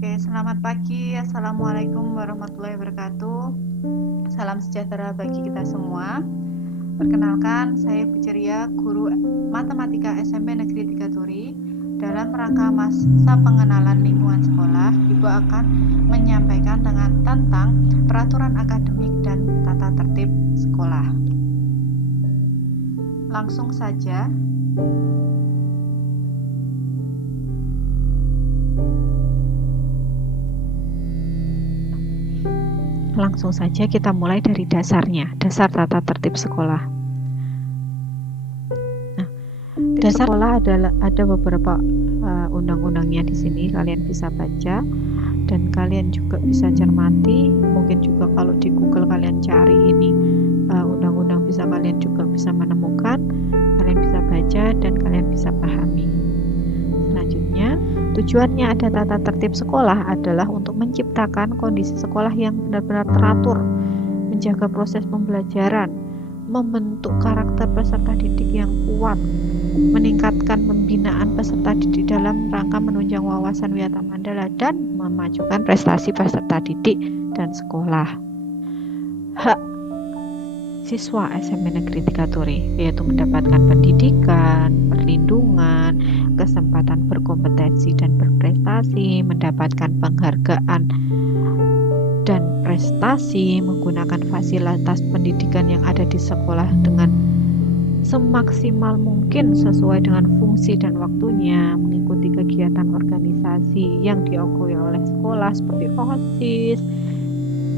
Oke, selamat pagi. Assalamualaikum warahmatullahi wabarakatuh. Salam sejahtera bagi kita semua. Perkenalkan, saya Bu Ceria, guru Matematika SMP Negeri 3 Turi. Dalam rangka masa pengenalan lingkungan sekolah, Ibu akan menyampaikan tentang peraturan akademik dan tata tertib sekolah. Langsung saja. Langsung saja kita mulai dari dasarnya, dasar tata tertib sekolah. Nah, dasar sekolah ada beberapa undang-undangnya di sini, kalian bisa baca dan kalian juga bisa cermati. Mungkin juga kalau di Google kalian cari ini undang-undang, kalian juga bisa menemukan, kalian bisa baca dan kalian bisa pahami. Selanjutnya, tujuannya ada tata tertib sekolah adalah untuk menciptakan kondisi sekolah yang benar-benar teratur, menjaga proses pembelajaran, membentuk karakter peserta didik yang kuat, meningkatkan pembinaan peserta didik dalam rangka menunjang wawasan Wiyata Mandala, dan memajukan prestasi peserta didik dan sekolah. Hak siswa SMP Negeri 3 Turi yaitu mendapatkan pendidikan, perlindungan, kesempatan berkompetensi dan berprestasi, mendapatkan penghargaan dan prestasi, menggunakan fasilitas pendidikan yang ada di sekolah dengan semaksimal mungkin sesuai dengan fungsi dan waktunya, mengikuti kegiatan organisasi yang diakui oleh sekolah seperti OSIS,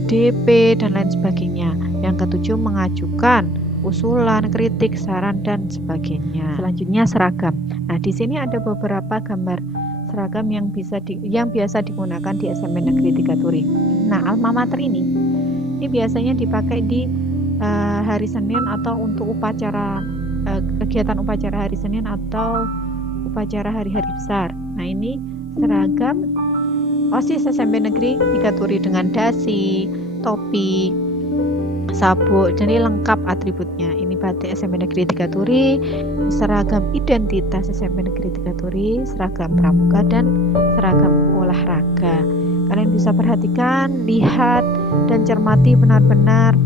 DP, dan lain sebagainya. Yang ketujuh, mengajukan usulan, kritik, saran, dan sebagainya. Selanjutnya, seragam. Nah, di sini ada beberapa gambar seragam yang biasa digunakan di SMP Negeri 3 Turi. Nah, alma mater ini biasanya dipakai di hari Senin atau untuk upacara kegiatan upacara hari Senin atau upacara hari-hari besar. Nah, ini seragam OSIS SMP Negeri 3 Turi dengan dasi, topi, sabuk, jadi lengkap atributnya. Ini batik SMP Negeri 3 Turi, seragam identitas SMP Negeri 3 Turi, seragam pramuka, dan seragam olahraga. Kalian bisa perhatikan, lihat, dan cermati benar-benar.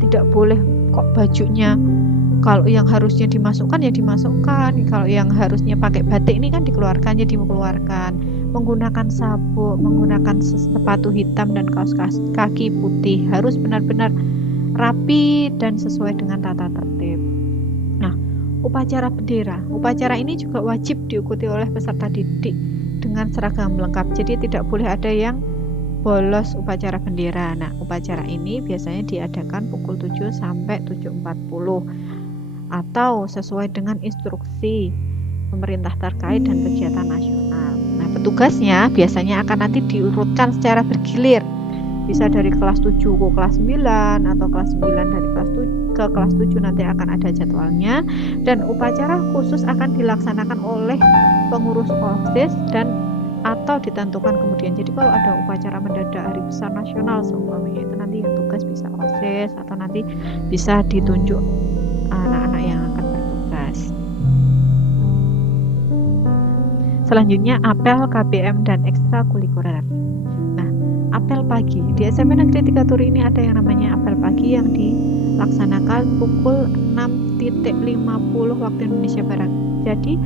Tidak boleh kok bajunya kalau yang harusnya dimasukkan ya dimasukkan, kalau yang harusnya pakai batik ini kan dikeluarkan ya dikeluarkan. Menggunakan sabuk, menggunakan sepatu hitam dan kaos kaki putih, harus benar-benar rapi dan sesuai dengan tata tertib. Nah, upacara bendera. Upacara ini juga wajib diikuti oleh peserta didik dengan seragam lengkap. Jadi tidak boleh ada yang bolos upacara bendera. Nah, upacara ini biasanya diadakan pukul 7 sampai 7.40 atau sesuai dengan instruksi pemerintah terkait dan kegiatan nasional. Nah, petugasnya biasanya akan nanti diurutkan secara bergilir. Bisa dari kelas 7 ke kelas 9 atau kelas 9 dari kelas 7 ke kelas 7 nanti akan ada jadwalnya, dan upacara khusus akan dilaksanakan oleh pengurus OSIS dan atau ditentukan kemudian. Jadi kalau ada upacara mendadak hari besar nasional seumpamanya, itu nanti yang tugas bisa OSIS atau nanti bisa ditunjuk anak-anak yang akan bertugas. Selanjutnya, apel, KBM, dan ekstrakurikuler. Nah, apel pagi. Di SMP Negeri 3 Turi ini ada yang namanya apel pagi yang dilaksanakan pukul 6.50 waktu Indonesia Barat. Jadi,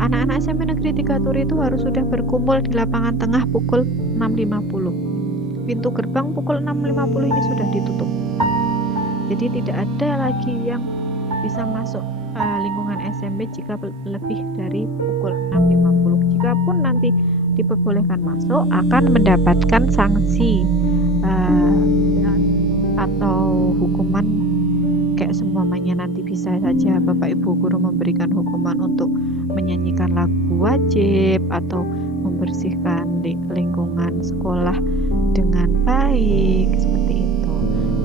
anak-anak SMP Negeri 3 Turi itu harus sudah berkumpul di lapangan tengah pukul 6.50. Pintu gerbang pukul 6.50 ini sudah ditutup. Jadi tidak ada lagi yang bisa masuk lingkungan SMP jika lebih dari pukul 6.50. Jikapun nanti diperbolehkan masuk, akan mendapatkan sanksi atau hukuman. Kayak semuanya nanti bisa saja Bapak Ibu guru memberikan hukuman untuk menyanyikan lagu wajib atau membersihkan lingkungan sekolah dengan baik, seperti itu.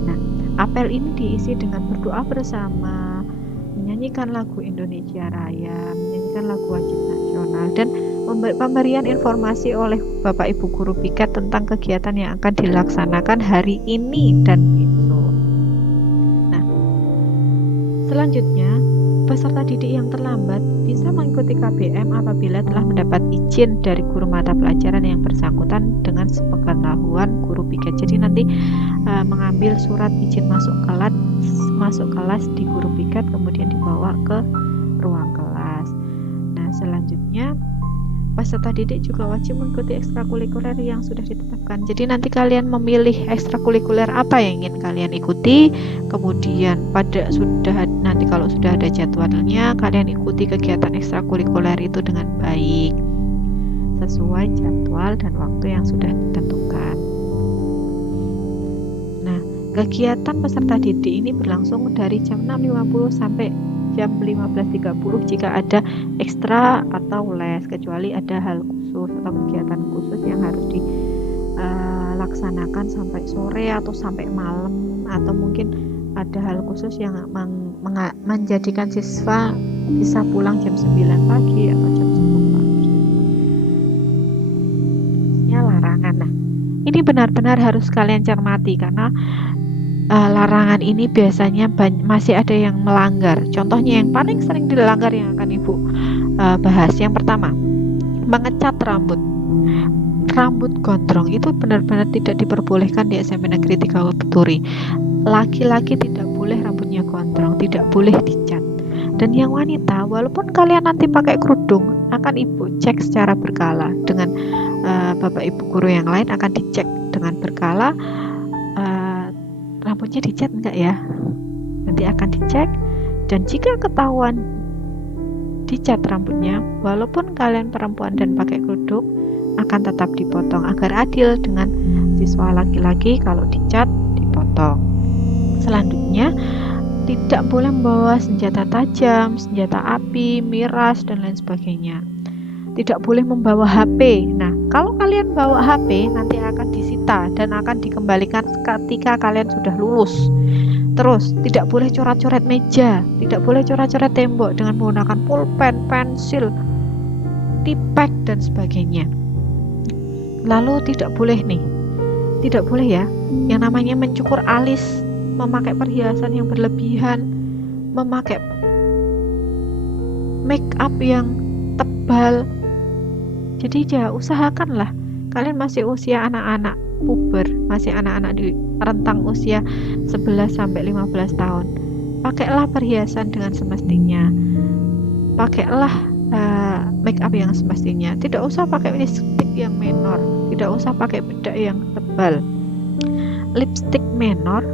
Nah, apel ini diisi dengan berdoa bersama, menyanyikan lagu Indonesia Raya, menyanyikan lagu wajib nasional, dan pemberian informasi oleh Bapak Ibu guru piket tentang kegiatan yang akan dilaksanakan hari ini dan besok. Nah, selanjutnya, peserta didik yang terlambat bisa mengikuti KBM apabila telah mendapat izin dari guru mata pelajaran yang bersangkutan dengan sepengetahuan guru piket. Jadi nanti mengambil surat izin masuk kelas di guru piket, kemudian dibawa ke ruang kelas. Nah, selanjutnya peserta didik juga wajib mengikuti ekstrakurikuler yang sudah ditetapkan. Jadi nanti kalian memilih ekstrakurikuler apa yang ingin kalian ikuti, kemudian nanti kalau sudah ada jadwalnya, kalian ikuti kegiatan ekstrakurikuler itu dengan baik sesuai jadwal dan waktu yang sudah ditentukan. Nah, kegiatan peserta didik ini berlangsung dari jam 6.50 sampai jam 15.30 jika ada ekstra atau les, kecuali ada hal khusus atau kegiatan khusus yang harus dilaksanakan sampai sore atau sampai malam, atau mungkin ada hal khusus yang menjadikan siswa bisa pulang jam 9 pagi atau jam 10 pagi. Ya, larangan. Nah, ini benar-benar harus kalian cermati karena larangan ini biasanya masih ada yang melanggar. Contohnya yang paling sering dilanggar yang akan Ibu bahas. Yang pertama, mengecat rambut. Rambut gondrong itu benar-benar tidak diperbolehkan di SMP Negeri 3 Turi. Laki-laki tidak boleh rambutnya gondrong, tidak boleh dicat. Dan yang wanita, walaupun kalian nanti pakai kerudung, akan Ibu cek secara berkala dengan Bapak Ibu guru yang lain, akan dicek dengan berkala. Rambutnya dicat enggak ya? Nanti akan dicek, dan jika ketahuan dicat rambutnya, walaupun kalian perempuan dan pakai kerudung, akan tetap dipotong agar adil dengan siswa laki-laki. Kalau dicat, dipotong. Selanjutnya, tidak boleh membawa senjata tajam, senjata api, miras, dan lain sebagainya. Tidak boleh membawa HP. Nah, kalau kalian bawa HP, nanti akan disita dan akan dikembalikan ketika kalian sudah lulus. Terus, tidak boleh coret-coret meja, tidak boleh coret-coret tembok dengan menggunakan pulpen, pensil, tipek, dan sebagainya. Lalu tidak boleh ya, yang namanya mencukur alis, memakai perhiasan yang berlebihan, memakai make up yang tebal. Jadi ya usahakanlah, kalian masih usia anak-anak puber, masih anak-anak di rentang usia 11 sampai 15 tahun. Pakailah perhiasan dengan semestinya. Pakailah make up yang semestinya. Tidak usah pakai lipstick yang menor, tidak usah pakai bedak yang tebal. Lipstick menor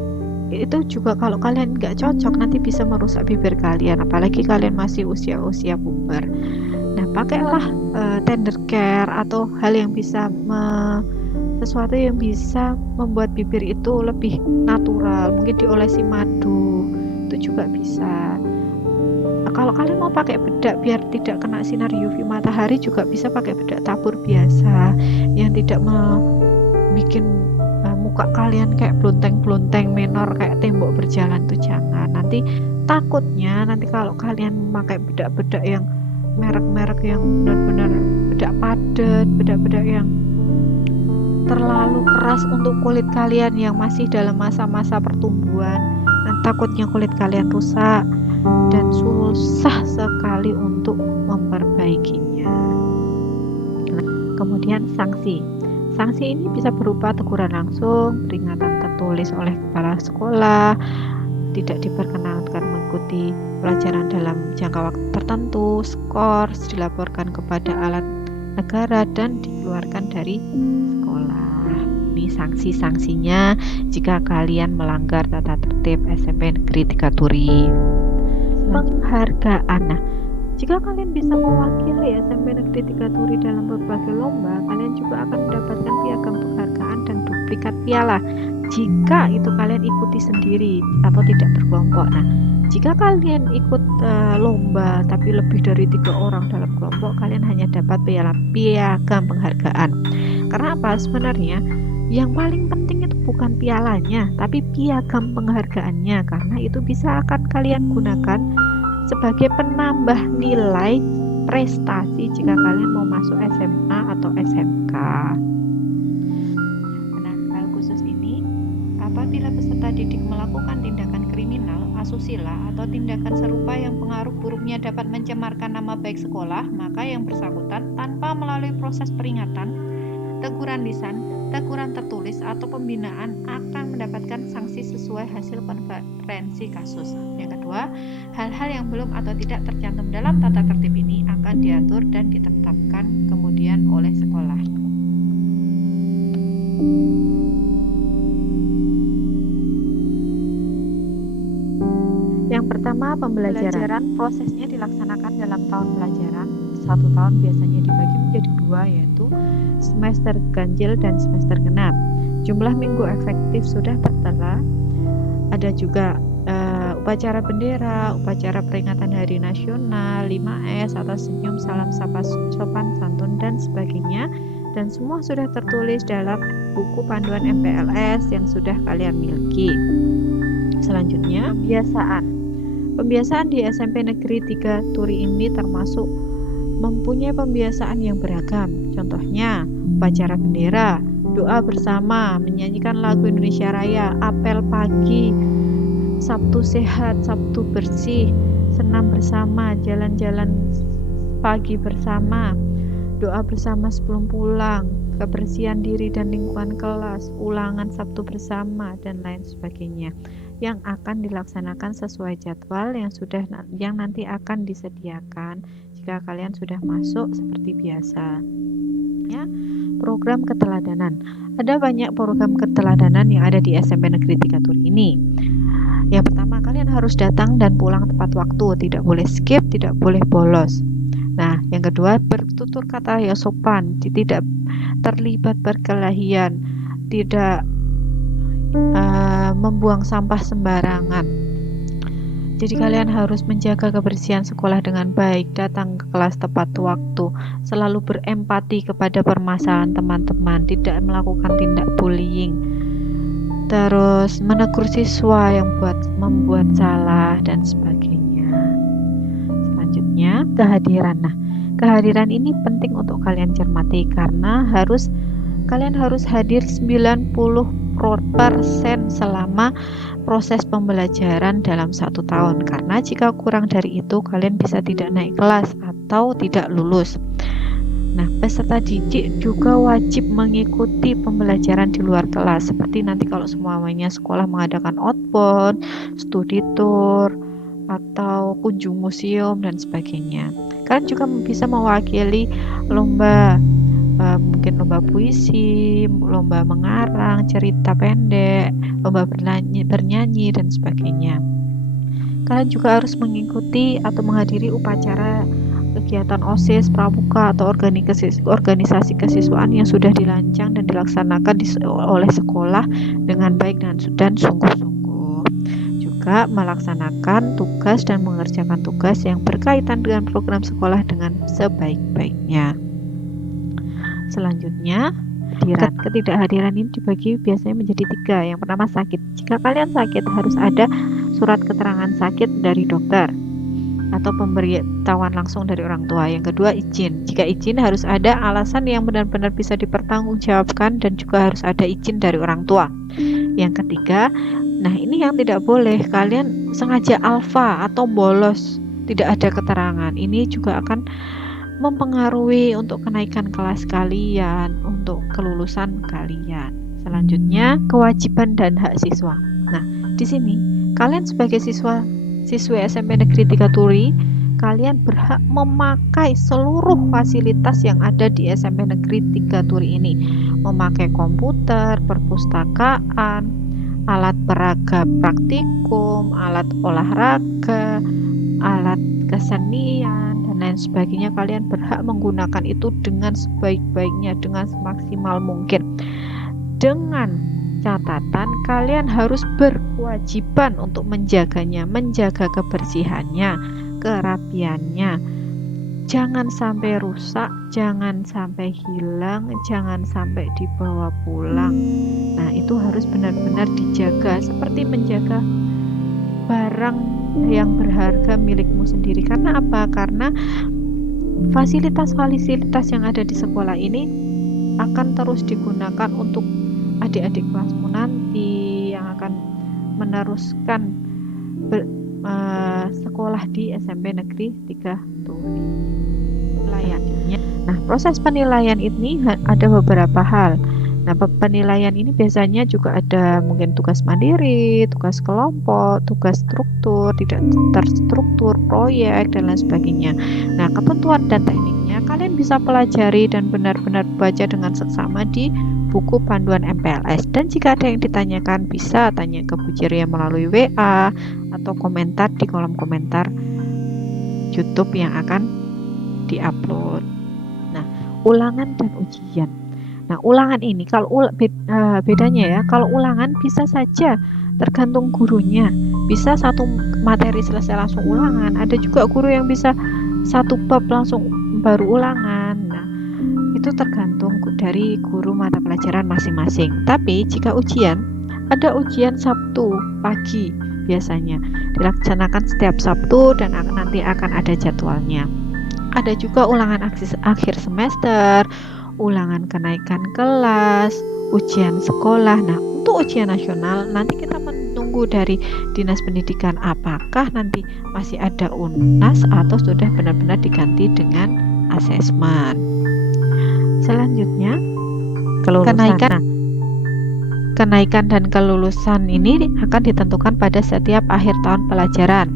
itu juga kalau kalian nggak cocok nanti bisa merusak bibir kalian, apalagi kalian masih usia-usia puber. Nah, pakailah tender care atau hal yang bisa sesuatu yang bisa membuat bibir itu lebih natural, mungkin diolesi madu, itu juga bisa. Kalau kalian mau pakai bedak biar tidak kena sinar UV matahari, juga bisa pakai bedak tabur biasa yang tidak bikin muka kalian kayak blonteng-blonteng menor kayak tembok berjalan, tuh jangan. Nanti takutnya kalau kalian memakai bedak-bedak yang merek-merek yang benar-benar bedak padat, bedak-bedak yang terlalu keras untuk kulit kalian yang masih dalam masa-masa pertumbuhan, dan takutnya kulit kalian rusak dan susah sekali untuk memperbaikinya. Kemudian sanksi ini bisa berupa teguran langsung, peringatan tertulis oleh kepala sekolah, tidak diperkenankan mengikuti pelajaran dalam jangka waktu tertentu, skor dilaporkan kepada alat negara, dan dikeluarkan dari sekolah. Ini sanksi-sanksinya jika kalian melanggar tata tertib SMP Negeri 3 Turi. Penghargaan. Nah, jika kalian bisa mewakili SMP Negeri 3 Turi dalam berbagai lomba, kalian juga akan mendapatkan piagam penghargaan dan duplikat piala jika itu kalian ikuti sendiri atau tidak berkelompok. Nah, jika kalian ikut lomba tapi lebih dari 3 orang dalam kelompok, kalian hanya dapat piagam penghargaan. Karena apa? Sebenarnya yang paling penting itu bukan pialanya, tapi piagam penghargaannya, karena itu bisa akan kalian gunakan sebagai penambah nilai prestasi jika kalian mau masuk SMA atau SMK. Nah, hal khusus ini apabila peserta didik melakukan tindakan kriminal, asusila, atau tindakan serupa yang pengaruh buruknya dapat mencemarkan nama baik sekolah, maka yang bersangkutan tanpa melalui proses peringatan, teguran lisan, teguran tertulis, atau pembinaan akan mendapatkan sanksi sesuai hasil konferensi kasus. Yang kedua, hal-hal yang belum atau tidak tercantum dalam tata tertib ini akan diatur dan ditetapkan kemudian oleh sekolah. Yang pertama, pembelajaran. Prosesnya dilaksanakan dalam tahun pelajaran. 1 tahun biasanya dibagi menjadi 2, yaitu semester ganjil dan semester genap. Jumlah minggu efektif sudah tertera. Ada juga upacara bendera, upacara peringatan Hari Nasional, 5S atau senyum, salam sapa, sopan santun, dan sebagainya. Dan semua sudah tertulis dalam buku panduan MPLS yang sudah kalian miliki. Selanjutnya, Pembiasaan di SMP Negeri 3 Turi ini termasuk mempunyai pembiasaan yang beragam. Contohnya, upacara bendera, doa bersama, menyanyikan lagu Indonesia Raya, apel pagi, Sabtu sehat, Sabtu bersih, senam bersama, jalan-jalan pagi bersama, doa bersama sebelum pulang, kebersihan diri dan lingkungan kelas, ulangan Sabtu bersama, dan lain sebagainya, yang akan dilaksanakan sesuai jadwal yang nanti akan disediakan jika kalian sudah masuk seperti biasa. Ya, program keteladanan. Ada banyak program keteladanan yang ada di SMP Negeri 3 Turi ini. Yang pertama, kalian harus datang dan pulang tepat waktu, tidak boleh skip, tidak boleh bolos. Nah, yang kedua, bertutur kata yang sopan, tidak terlibat perkelahian, tidak membuang sampah sembarangan. Jadi kalian harus menjaga kebersihan sekolah dengan baik, datang ke kelas tepat waktu, selalu berempati kepada permasalahan teman-teman, tidak melakukan tindak bullying, terus menegur siswa yang membuat salah, dan sebagainya. Selanjutnya, kehadiran. Nah, kehadiran ini penting untuk kalian cermati karena kalian harus hadir 90% selama proses pembelajaran dalam 1 tahun, karena jika kurang dari itu kalian bisa tidak naik kelas atau tidak lulus. Nah, peserta didik juga wajib mengikuti pembelajaran di luar kelas, seperti nanti kalau semuanya sekolah mengadakan outbound, studi tour, atau kunjung museum, dan sebagainya. Kalian juga bisa mewakili lomba, mungkin lomba puisi, lomba mengarang, cerita pendek, lomba bernyanyi, dan sebagainya. Kalian juga harus mengikuti atau menghadiri upacara kegiatan OSIS, pramuka, atau organisasi kesiswaan yang sudah dirancang dan dilaksanakan oleh sekolah dengan baik dan sungguh-sungguh. Juga melaksanakan tugas dan mengerjakan tugas yang berkaitan dengan program sekolah dengan sebaik-baiknya. Selanjutnya, ketidakhadiran ini dibagi biasanya menjadi 3. Yang pertama, sakit. Jika kalian sakit, harus ada surat keterangan sakit dari dokter atau pemberitahuan langsung dari orang tua. Yang kedua, izin. Jika izin, harus ada alasan yang benar-benar bisa dipertanggungjawabkan dan juga harus ada izin dari orang tua. Yang ketiga, nah ini yang tidak boleh, kalian sengaja alfa atau bolos, tidak ada keterangan. Ini juga akan mempengaruhi untuk kenaikan kelas kalian, untuk kelulusan kalian. Selanjutnya, kewajiban dan hak siswa. Nah, di sini kalian sebagai siswi SMP Negeri 3 Turi, kalian berhak memakai seluruh fasilitas yang ada di SMP Negeri 3 Turi ini. Memakai komputer, perpustakaan, alat peraga praktikum, alat olahraga, alat kesenian, dan lain sebagainya. Kalian berhak menggunakan itu dengan sebaik-baiknya, dengan semaksimal mungkin. Dengan catatan, kalian harus berkewajiban untuk menjaganya, menjaga kebersihannya, kerapiannya. Jangan sampai rusak, jangan sampai hilang, jangan sampai dibawa pulang. Nah, itu harus benar-benar dijaga, seperti menjaga barang yang berharga milikmu sendiri. Karena apa? Karena fasilitas-fasilitas yang ada di sekolah ini akan terus digunakan untuk adik-adik kelasmu nanti yang akan meneruskan sekolah di SMP Negeri 3 Turi. Penilaiannya. Nah, proses penilaian ini ada beberapa hal. Nah, penilaian ini biasanya juga ada mungkin tugas mandiri, tugas kelompok, tugas struktur, tidak terstruktur, proyek, dan lain sebagainya. Nah, ketentuan dan tekniknya kalian bisa pelajari dan benar-benar baca dengan seksama di buku panduan MPLS. Dan jika ada yang ditanyakan, bisa tanya ke Bu Ciria melalui WA atau komentar di kolom komentar YouTube yang akan diupload. Nah, ulangan dan ujian. Nah, ulangan ini kalau bedanya ya, kalau ulangan bisa saja tergantung gurunya. Bisa satu materi selesai langsung ulangan. Ada juga guru yang bisa satu bab langsung baru ulangan. Nah, itu tergantung dari guru mata pelajaran masing-masing. Tapi jika ujian, ada ujian Sabtu pagi biasanya. Dilaksanakan setiap Sabtu dan nanti akan ada jadwalnya. Ada juga ulangan akhir semester, ulangan kenaikan kelas, ujian sekolah. Nah, untuk ujian nasional nanti kita menunggu dari Dinas Pendidikan apakah nanti masih ada UNAS atau sudah benar-benar diganti dengan asesmen. Selanjutnya, kenaikan dan kelulusan ini akan ditentukan pada setiap akhir tahun pelajaran.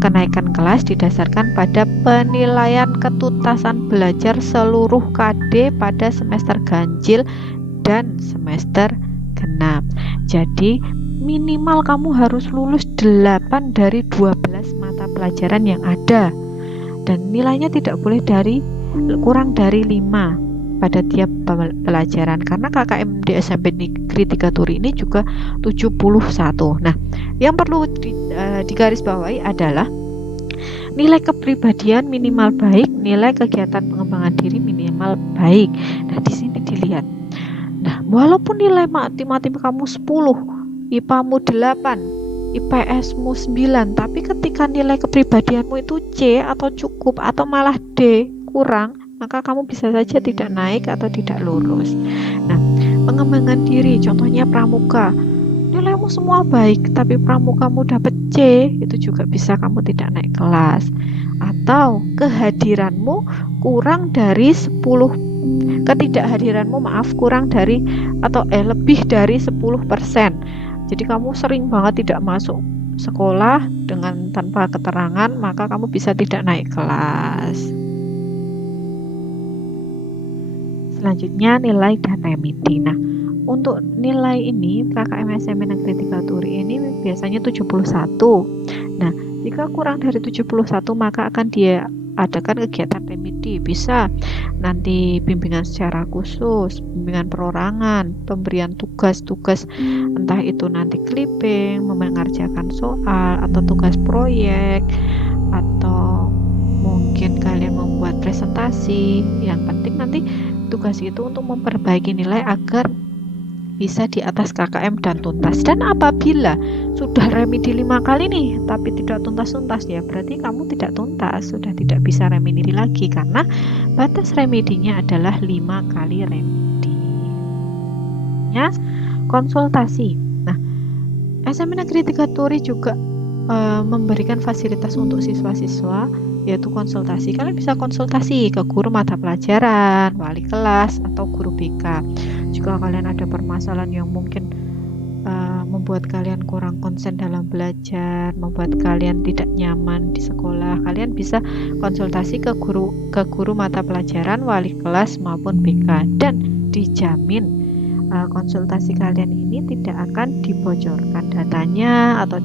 Kenaikan kelas didasarkan pada penilaian ketuntasan belajar seluruh KD pada semester ganjil dan semester genap. Jadi minimal kamu harus lulus 8 dari 12 mata pelajaran yang ada. Dan nilainya tidak boleh kurang dari 5 pada tiap pelajaran, karena KKM di SMP Negeri 3 Turi ini juga 71. Nah, yang perlu digarisbawahi adalah nilai kepribadian minimal baik, nilai kegiatan pengembangan diri minimal baik. Nah, di sini dilihat. Nah, walaupun nilai matematika kamu 10, IPA-mu 8, IPS-mu 9, tapi ketika nilai kepribadianmu itu C atau cukup atau malah D kurang, maka kamu bisa saja tidak naik atau tidak lulus. Nah, pengembangan diri, contohnya pramuka, nilaimu semua baik, tapi pramukamu dapat C, itu juga bisa kamu tidak naik kelas. Atau kehadiranmu kurang dari 10, ketidakhadiranmu kurang dari atau lebih dari 10%. Jadi kamu sering banget tidak masuk sekolah dengan tanpa keterangan, maka kamu bisa tidak naik kelas. Selanjutnya nilai dan remedi. Nah, untuk nilai ini KKM SMP Negeri 3 Turi ini biasanya 71. Nah, jika kurang dari 71 maka akan diadakan kegiatan remedi. Bisa nanti bimbingan secara khusus, bimbingan perorangan, pemberian tugas-tugas, entah itu nanti clipping, mengerjakan soal atau tugas proyek, atau mungkin kalian membuat presentasi. Yang penting nanti tugas itu untuk memperbaiki nilai agar bisa di atas KKM dan tuntas. Dan apabila sudah remedi 5 kali nih tapi tidak tuntas-tuntas, ya berarti kamu tidak tuntas, sudah tidak bisa remedi lagi, karena batas remedinya adalah 5 kali remedi. Ya, konsultasi. Nah, SMP Negeri 3 Turi juga memberikan fasilitas untuk siswa-siswa, yaitu konsultasi. Kalian bisa konsultasi ke guru mata pelajaran, wali kelas, atau guru BK. Jika kalian ada permasalahan yang mungkin membuat kalian kurang konsen dalam belajar, membuat kalian tidak nyaman di sekolah, kalian bisa konsultasi ke guru mata pelajaran, wali kelas maupun BK, dan dijamin konsultasi kalian ini tidak akan dibocorkan datanya atau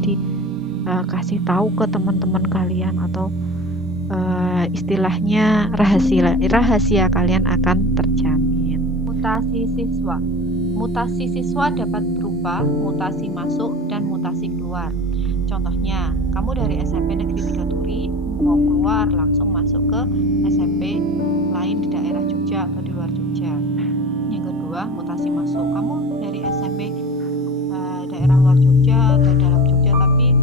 kasih tahu ke teman-teman kalian, atau istilahnya rahasia kalian akan terjamin. Mutasi siswa. Mutasi siswa dapat berupa mutasi masuk dan mutasi keluar. Contohnya, kamu dari SMP Negeri 3 Turi mau keluar langsung masuk ke SMP lain di daerah Jogja atau di luar Jogja. Yang kedua, mutasi masuk. Kamu dari SMP daerah luar Jogja atau dalam Jogja tapi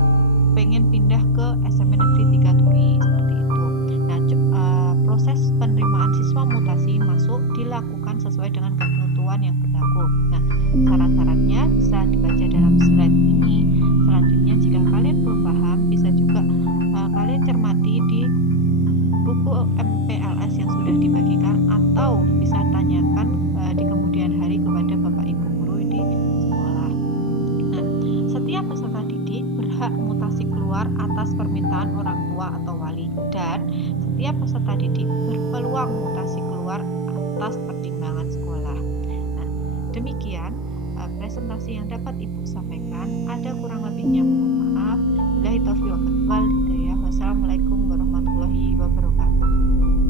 pengen pindah ke SMP Negeri 3 Turi, seperti itu. Nah, proses penerimaan siswa mutasi masuk dilakukan sesuai dengan ketentuan yang berlaku. Nah, syarat-syaratnya bisa dibaca dalam slide ini. Selanjutnya, jika kalian belum paham, bisa juga buku MPLS yang sudah dibagikan, atau bisa tanyakan di kemudian hari kepada Bapak Ibu guru di sekolah. Nah, setiap peserta didik berhak mutasi keluar atas permintaan orang tua atau wali, dan setiap peserta didik berpeluang mutasi keluar atas pertimbangan sekolah. Nah, demikian presentasi yang dapat Ibu sampaikan. Ada kurang lebihnya mohon maaf. Wassalamualaikum warahmatullahi wabarakatuh.